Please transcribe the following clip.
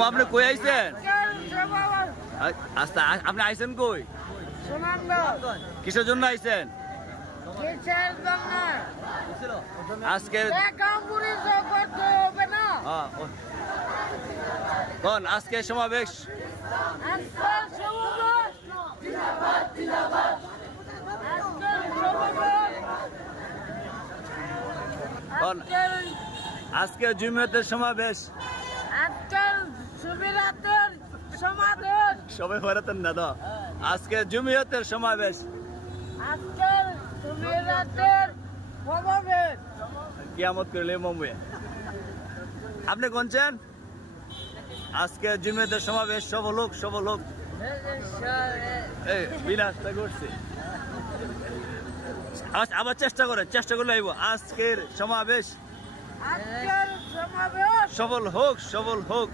ও, আপনি কই আইছেন? আচ্ছা আপনি আইছেন কই? কিসের জন্য আইছেন? আজকে টাকা পুলিশও করতে হবে না? হ্যাঁ, কোন আজকে সমাবেশ। কোন আজকে জুমিয়তের সমাবেশ। সমাবেশ সবাই না তো আজকে জুমিয়তের সমাবেশ। কিয়ামত করলে মুম্বাই আপনি কোনছেন আজকে জুমিয়তের সমাবেশ সবল হোক সবল হোক এই বিনাশটা করছে। আবার চেষ্টা করেন চেষ্টা করলে আইব আজকের সমাবেশ আজকের সমাবেশ। সবল হোক সবল হোক।